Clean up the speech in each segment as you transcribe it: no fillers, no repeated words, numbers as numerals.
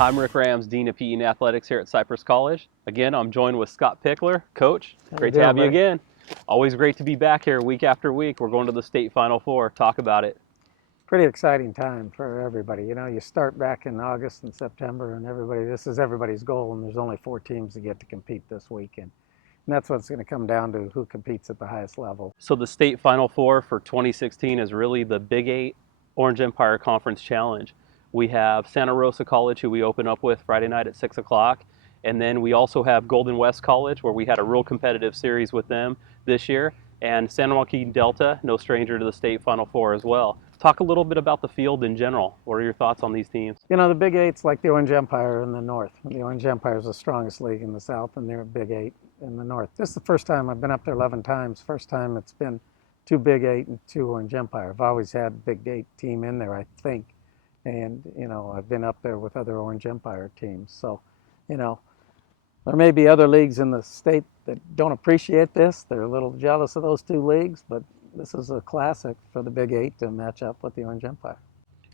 I'm Rick Rams, Dean of PE and Athletics here at Cypress College. Again, I'm joined with Scott Pickler. Coach, great to have you again. Always great to be back here week after week. We're going to the state Final Four. Talk about it. Pretty exciting time for everybody. You know, you start back in August and September, and this is everybody's goal, and there's only 4 teams that get to compete this weekend. And that's what's going to come down to, who competes at the highest level. So the state Final Four for 2016 is really the Big 8 Orange Empire Conference Challenge. We have Santa Rosa College, who we open up with Friday night at 6 o'clock. And then we also have Golden West College, where we had a real competitive series with them this year. And San Joaquin Delta, no stranger to the state Final Four as well. Talk a little bit about the field in general. What are your thoughts on these teams? You know, the Big 8's like the Orange Empire in the north. The Orange Empire is the strongest league in the south, and they're Big 8 in the north. This is the first time I've been up there 11 times. First time it's been 2 Big 8 and 2 Orange Empire. I've always had Big 8 team in there, I think. And, you know, I've been up there with other Orange Empire teams. So, you know, there may be other leagues in the state that don't appreciate this. They're a little jealous of those 2 leagues, but this is a classic for the Big 8 to match up with the Orange Empire.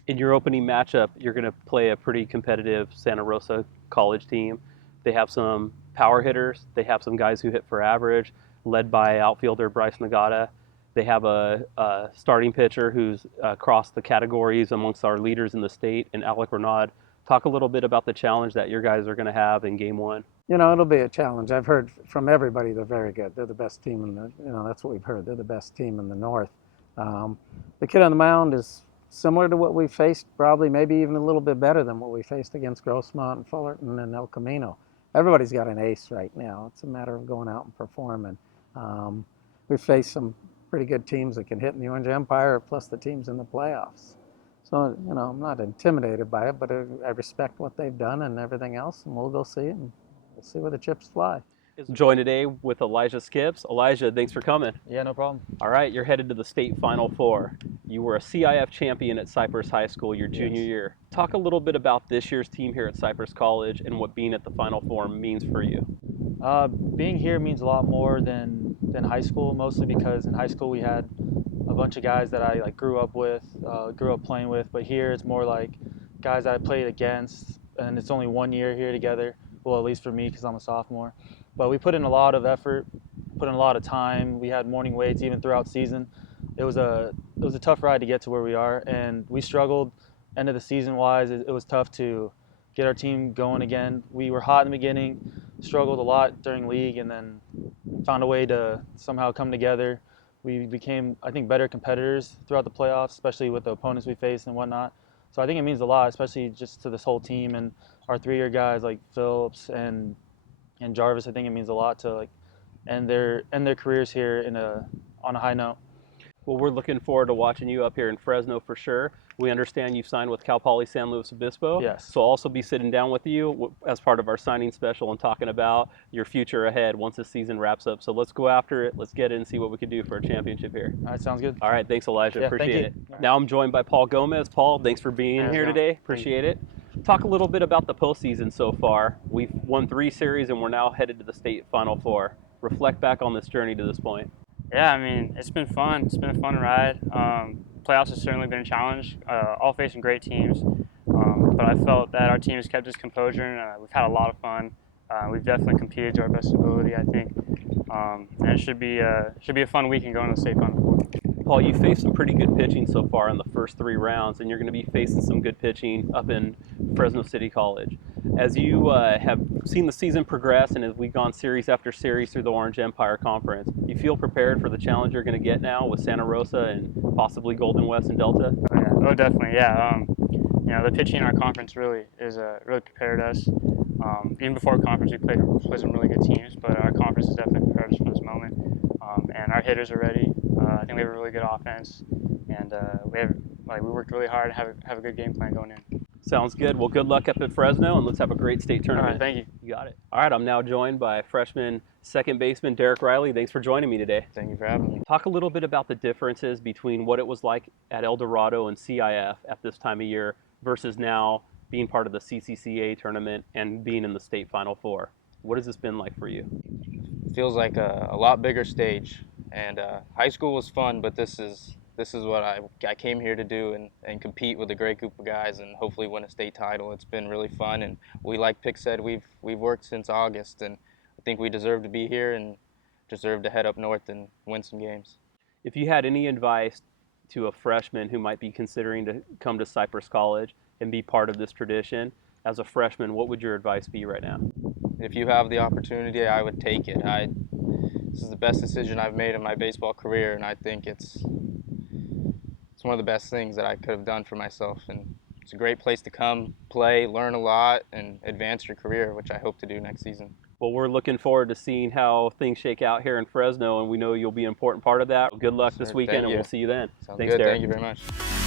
In your opening matchup, you're going to play a pretty competitive Santa Rosa College team. They have some power hitters. They have some guys who hit for average, led by outfielder Bryce Nagata. They have a starting pitcher who's crossed the categories amongst our leaders in the state, and Alec Renaud. Talk a little bit about the challenge that your guys are going to have in Game 1. You know, it'll be a challenge. I've heard from everybody they're very good. They're the best team in the, you know, that's what we've heard. They're the best team in the north. The kid on the mound is similar to what we faced, probably maybe even a little bit better than what we faced against Grossmont and Fullerton and El Camino. Everybody's got an ace right now. It's a matter of going out and performing. We've faced some pretty good teams that can hit in the Orange Empire, plus the teams in the playoffs. So, you know, I'm not intimidated by it, but I respect what they've done and everything else, and we'll go see it, and we'll see where the chips fly. Joined today with Elijah Skips. Elijah, thanks for coming. Yeah, no problem. All right, you're headed to the state Final Four. You were a CIF champion at Cypress High School your junior year. Talk a little bit about this year's team here at Cypress College and what being at the Final Four means for you. Being here means a lot more than high school, mostly because in high school we had a bunch of guys that I grew up with, grew up playing with, but here it's more like guys that I played against, and it's only 1 year here together. Well, at least for me, because I'm a sophomore. But we put in a lot of effort, put in a lot of time. We had morning weights even throughout season. It was a tough ride to get to where we are, and we struggled. End of the season wise, it was tough to get our team going again. We were hot in the beginning, struggled a lot during league, and then found a way to somehow come together. We became, I think, better competitors throughout the playoffs, especially with the opponents we faced and whatnot. So I think it means a lot, especially just to this whole team and our 3-year guys like Phillips and Jarvis. I think it means a lot to end their careers here on a high note. Well, we're looking forward to watching you up here in Fresno for sure. We understand you've signed with Cal Poly San Luis Obispo. Yes. So I'll also be sitting down with you as part of our signing special and talking about your future ahead once the season wraps up. So let's go after it. Let's get in and see what we can do for a championship here. All right, sounds good. All right, thanks, Elijah. Yeah, Appreciate it. Right. Now I'm joined by Paul Gomez. Paul, thanks for being here today. Appreciate it. Talk a little bit about the postseason so far. We've won 3 series and we're now headed to the state Final Four. Reflect back on this journey to this point. Yeah, I mean, it's been fun. It's been a fun ride. Playoffs has certainly been a challenge, all facing great teams. But I felt that our team has kept its composure, and we've had a lot of fun. We've definitely competed to our best ability, I think. And it should be a fun weekend going to the state Final Four. Paul, you faced some pretty good pitching so far in the first 3 rounds, and you're going to be facing some good pitching up in Fresno City College. As you have seen the season progress and as we've gone series after series through the Orange Empire Conference, you feel prepared for the challenge you're going to get now with Santa Rosa and possibly Golden West and Delta? Oh, definitely, yeah. You know, the pitching in our conference really prepared us. Even before conference, we played some really good teams, but our conference has definitely prepared us for this moment. And our hitters are ready. I think we have a really good offense, and we worked really hard and have a good game plan going in. Sounds good. Well, good luck up at Fresno, and let's have a great state tournament. All right, thank you. You got it. All right, I'm now joined by freshman second baseman Derek Reilly. Thanks for joining me today. Thank you for having me. Talk a little bit about the differences between what it was like at El Dorado and CIF at this time of year versus now being part of the CCCA tournament and being in the state Final Four. What has this been like for you? Feels like a lot bigger stage, and high school was fun, but this is this is what I came here to do and compete with a great group of guys and hopefully win a state title. It's been really fun, and like Pick said, we've worked since August, and I think we deserve to be here and deserve to head up north and win some games. If you had any advice to a freshman who might be considering to come to Cypress College and be part of this tradition, as a freshman, what would your advice be right now? If you have the opportunity, I would take it. This is the best decision I've made in my baseball career, and I think it's one of the best things that I could have done for myself. And it's a great place to come, play, learn a lot, and advance your career, which I hope to do next season. Well, we're looking forward to seeing how things shake out here in Fresno, and we know you'll be an important part of that. Good luck this weekend, and we'll see you then. Sounds Thanks, good. Derek. Thank you very much.